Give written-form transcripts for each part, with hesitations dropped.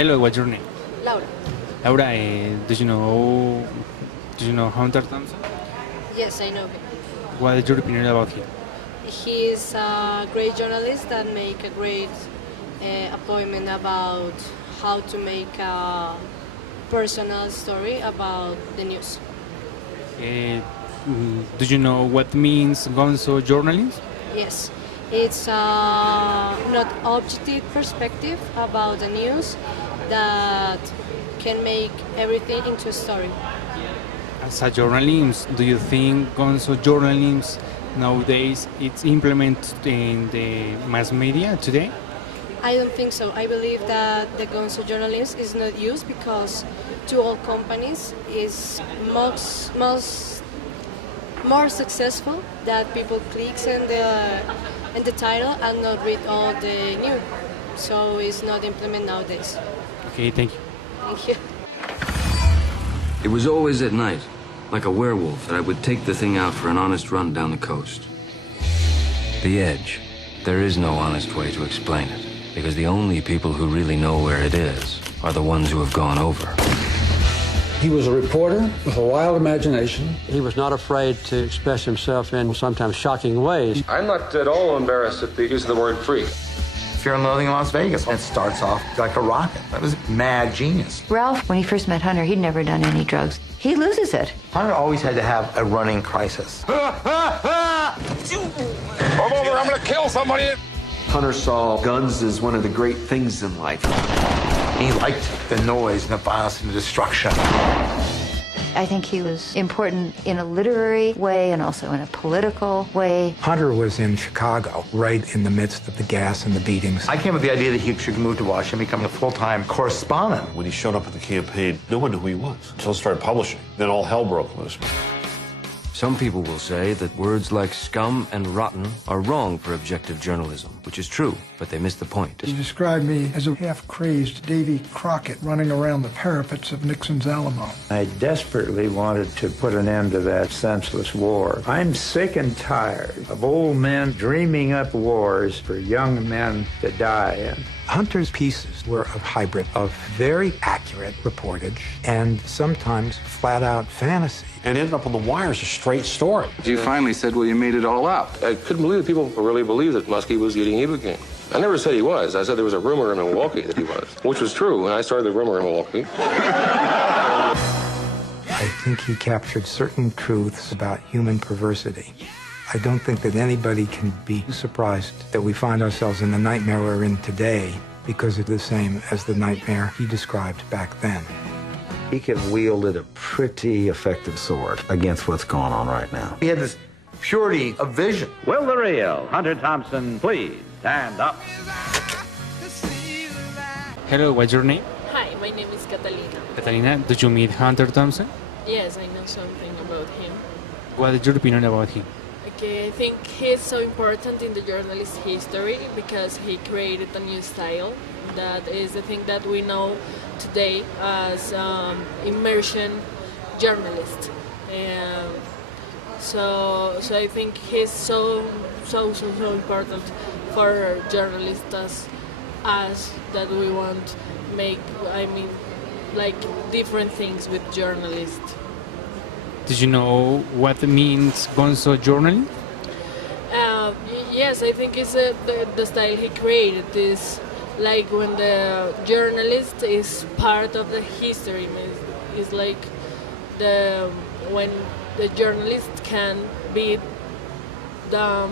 Hello, what's your name? Laura. Laura, do you know Hunter Thompson? Yes, I know him. What is your opinion about him? He is a great journalist that make a great appointment about how to make a personal story about the news. Do you know what means gonzo journalism? Yes, it's not objective perspective about the news that can make everything into a story. As a journalist, do you think gonzo journalism nowadays it's implemented in the mass media today? I don't think so. I believe that the gonzo journalism is not used because to all companies is more successful that people clicks in the title and not read all the news. So it's not implemented nowadays. Okay, thank you. Thank you. It was always at night, like a werewolf, that I would take the thing out for an honest run down the coast. The edge. There is no honest way to explain it, because the only people who really know where it is are the ones who have gone over. He was a reporter with a wild imagination. He was not afraid to express himself in sometimes shocking ways. I'm not at all embarrassed at the use of the word freak. Fear and Loathing in Las Vegas. It starts off like a rocket. That was mad genius. Ralph, when he first met Hunter, he'd never done any drugs. He loses it. Hunter always had to have a running crisis. Come over, I'm gonna kill somebody! Hunter saw guns as one of the great things in life. He liked the noise and the violence and the destruction. I think he was important in a literary way and also in a political way. Hunter was in Chicago, right in the midst of the gas and the beatings. I came with the idea that he should move to Washington, become a full-time correspondent. When he showed up at the campaign, no one knew who he was until he started publishing. Then all hell broke loose. Some people will say that words like scum and rotten are wrong for objective journalism, which is true, but they miss the point. He described me as a half-crazy Davy Crockett running around the parapets of Nixon's Alamo. I desperately wanted to put an end to that senseless war. I'm sick and tired of old men dreaming up wars for young men to die in. Hunter's pieces were a hybrid of very accurate reportage and sometimes flat-out fantasy. And ended up on the wire as a straight story. You finally said, well, you made it all up. I couldn't believe that people really believed that Muskie was eating Ibogaine. I never said he was. I said there was a rumor in Milwaukee that he was, which was true, and I started the rumor in Milwaukee. I think he captured certain truths about human perversity. I don't think that anybody can be surprised that we find ourselves in the nightmare we're in today because it's the same as the nightmare he described back then. He could wield a pretty effective sword against what's going on right now. He had this purity of vision. Will the real Hunter Thompson please stand up? Hello, what's your name? Hi, my name is Catalina. Catalina, did you meet Hunter Thompson? Yes, I know something about him. What is your opinion about him? Okay, I think he's so important in the journalist history because he created a new style that is the thing that we know today as immersion journalist. So I think he's so important for journalists as us that we want make like different things with journalists. Did you know what means gonzo journalism? Yes, I think it's the style he created is like when the journalist is part of the history. It's like when the journalist can be the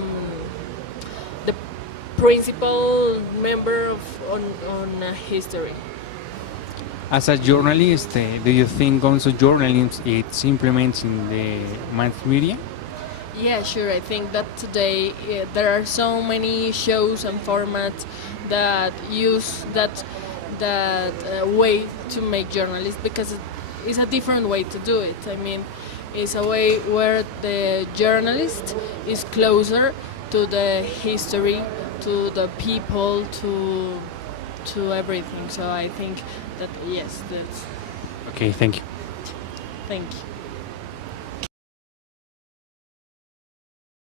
principal member on history. As a journalist, do you think gonzo journalism it's implemented in the mass media? Yeah, sure. I think that today there are so many shows and formats that use that way to make journalists because it's a different way to do it. I mean, it's a way where the journalist is closer to the history, to the people, to everything. So I think that yes, that's okay. Thank you. Thank you.